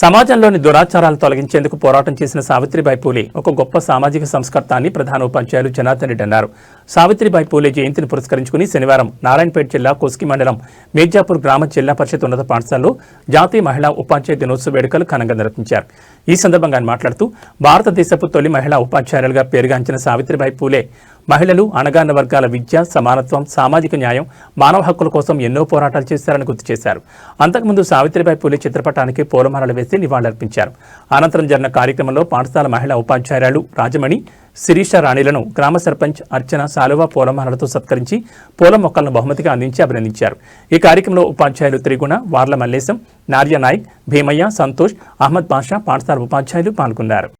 సమాజంలోని దురాచారాలు తొలగించేందుకు పోరాటం చేసిన సావిత్రిబాయి పూలే ఒక గొప్ప సామాజిక సంస్కర్త అని ప్రధాన ఉపాధ్యాయులు జనార్దన్ రెడ్డి అన్నారు. సావిత్రిబాయి పూలే జయంతిని పురస్కరించుకుని శనివారం నారాయణపేట జిల్లా కోస్కి మండలం మీర్జాపూర్ గ్రామ జిల్లా పరిషత్ ఉన్నత పాఠశాలలో జాతీయ మహిళా ఉపాధ్యాయ దినోత్సవ వేడుకలు ఘనంగా నిర్వహించారు. ఈ సందర్భంగా ఆయన మాట్లాడుతూ భారతదేశపు తొలి మహిళా ఉపాధ్యాయులుగా పేరుగాంచిన సావిత్రిబాయి పూలే మహిళలు అణగారిన వర్గాల విద్య సమానత్వం సామాజిక న్యాయం మానవ హక్కుల కోసం ఎన్నో పోరాటాలు చేశారని గుర్తు చేశారు. అంతకుముందు సావిత్రిబాయి పూలే చిత్రపటానికి పూలమాలలు వేసి నివాళులర్పించారు. అనంతరం జరిగిన కార్యక్రమంలో పాఠశాల మహిళా ఉపాధ్యాయురాలు రాజమణి శిరీష రాణిలను గ్రామ సర్పంచ్ అర్చన సాలువ పూలమాలలతో సత్కరించి పూల మొక్కలను బహుమతిగా అందించి అభినందించారు. ఈ కార్యక్రమంలో ఉపాధ్యాయులు త్రిగుణ వార్ల మల్లేశం నార్య నాయక్ భీమయ్య సంతోష్ అహ్మద్ బాషా పాఠశాల ఉపాధ్యాయులు పాల్గొన్నారు.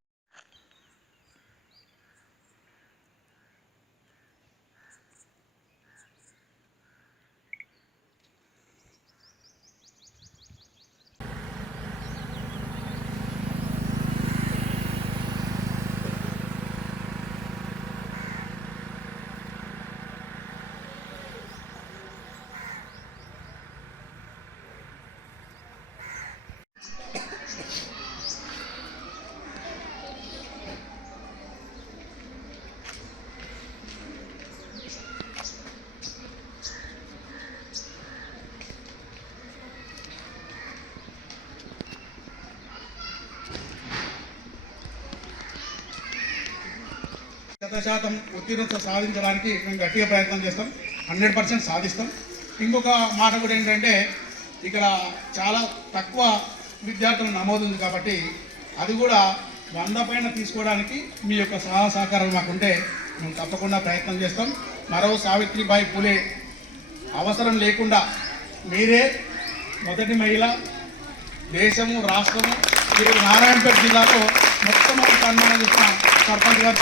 శత శాతం ఉత్తీర్ణత సాధించడానికి మేము గట్టిగా ప్రయత్నం చేస్తాం. హండ్రెడ్ పర్సెంట్ సాధిస్తాం. ఇంకొక మాట కూడా ఏంటంటే ఇక్కడ చాలా తక్కువ విద్యార్థులు నమోదుంది కాబట్టి అది కూడా వంద పైన తీసుకోవడానికి మీ యొక్క సహాయ సహకారాలు మాకుంటే మేము తప్పకుండా ప్రయత్నం చేస్తాం. మరో సావిత్రిబాయి పూలే అవసరం లేకుండా మీరే మొదటి మహిళ దేశము రాష్ట్రము ఈరోజు నారాయణపేట జిల్లాలో మొట్టమొదటి సన్మానం ఇచ్చిన సర్పంచ్ గారు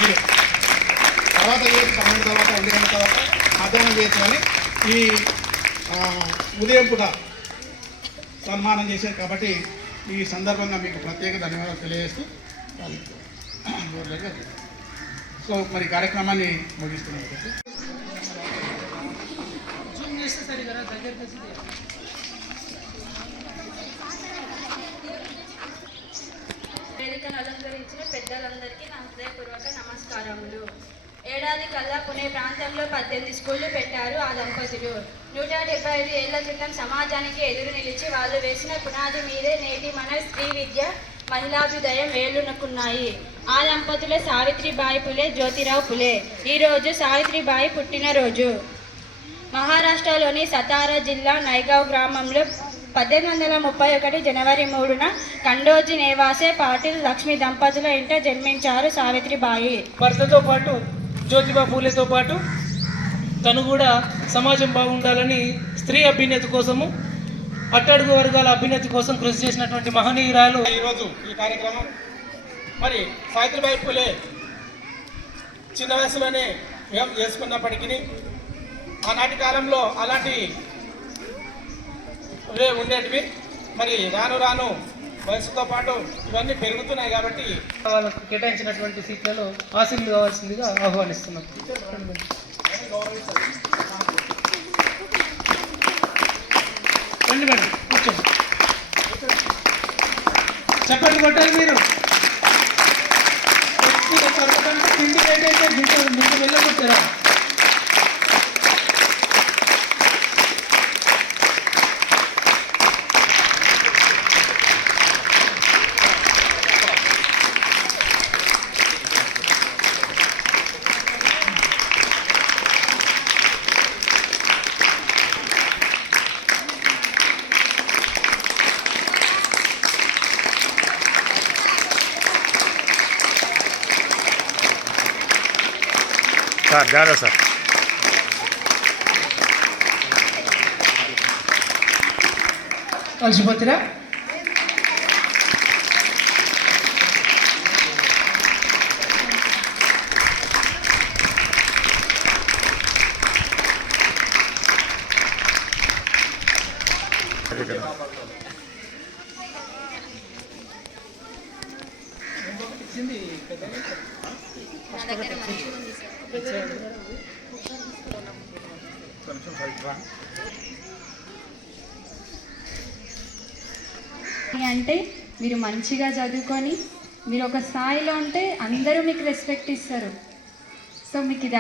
తర్వాత చేయొచ్చు పన్నెండు తర్వాత ఒంటి గంటల తర్వాత మధ్యాహ్నం చేయొచ్చు కానీ ఈ ఉదయం పూట సన్మానం చేశారు కాబట్టి ఈ సందర్భంగా మీకు ప్రత్యేక ధన్యవాదాలు తెలియజేస్తూ సో మరి కార్యక్రమాన్ని ముగిస్తున్నాం వేదికను అలంకరించిన పెద్దలందరికీ నా హృదయపూర్వక నమస్కారములు. ఏడాది కల్లా పుణే ప్రాంతంలో పద్దెనిమిది స్కూళ్ళు పెట్టారు ఆ దంపతులు. నూట డెబ్బై ఐదు ఏళ్ళ క్రితం సమాజానికి ఎదురు నిలిచి వాళ్ళు వేసిన పునాది మీదే నేటి మన స్త్రీ విద్య మహిళాభ్యుదయం వేలునుకున్నాయి ఆ దంపతులే సావిత్రిబాయి పులే జ్యోతిరావు పులే. ఈరోజు సావిత్రిబాయి పుట్టినరోజు. మహారాష్ట్రలోని సతారా జిల్లా నైగావ్ గ్రామంలో పద్దెనిమిది వందల ముప్పై ఒకటి జనవరి మూడున కండోజీ నేవాసే పాటిల్ లక్ష్మి దంపతుల ఇంట జన్మించారు సావిత్రిబాయి. భర్తతో పాటు జ్యోతిబా పూలేతో పాటు తను కూడా సమాజం బాగుండాలని స్త్రీ అభ్యున్నతి కోసము అట్టడుగు వర్గాల అభ్యున్నతి కోసం కృషి చేసినటువంటి మహనీయురాలు ఈరోజు ఈ కార్యక్రమం. మరి సావిత్రిబాయి పూలే చిన్న వయసులోనే వివాహం చేసుకున్నప్పటికీ ఆనాటి కాలంలో అలాంటి ఉండేటివి. మరి రాను రాను వయసుతో పాటు ఇవన్నీ పెరుగుతున్నాయి కాబట్టి వాళ్ళకు కేటాయించినటువంటి సీట్లలో ఆశీర్లు కావాల్సిందిగా ఆహ్వానిస్తున్నాం. రండి మేడం కూర్చోండి. చెప్పండి కొట్టాలి మీరు. ఎక్కువ కొరకంటే ఏంటంటే మీకు వెళ్ళగొట్టారా? సార్ జాగ్రత్త సార్. కలిసిపోతురా? అంటే మీరు మంచిగా చదువుకొని మీరు ఒక స్థాయిలో ఉంటే అందరూ మీకు రెస్పెక్ట్ ఇస్తారు. సో మీకు ఇది